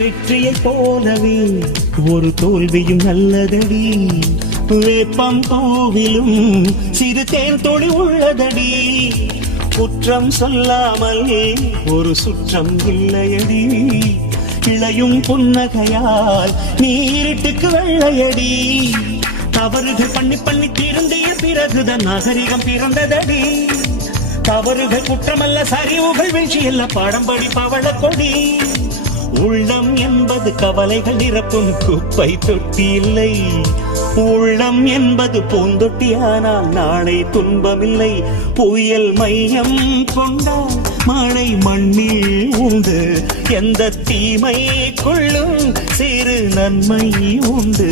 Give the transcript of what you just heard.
வெற்றியை போலவே ஒரு தோல்வியும் நல்லதடி, வேப்பம் கோவிலும் சிறு தேன் தொழி உள்ளதடி, குற்றம் சொல்லாமல் ஒரு சுற்றம் இல்லையடி, இளையும் புன்னகையால் நீரிட்டுக்கு வெள்ளையடி, தவறுகள் பண்ணி பண்ணி திருந்திய பிறகுதான் நாகரிகம் பிறந்ததடி, தவறுகள் குற்றமல்ல சரிவுகள் வீழ்ச்சியல்ல பாடம்படி பவள கொடி, உள்ளம் என்பது கவலைகள் நிரப்பும் குப்பை தொட்டி இல்லை, உள்ளம் என்பது பூந்தொட்டியானால் நாளை துன்பமில்லை, புயல் மையம் கொண்டால் மழை மண்ணில் உண்டு, எந்த தீமை கொள்ளும் சிறு நன்மை உண்டு.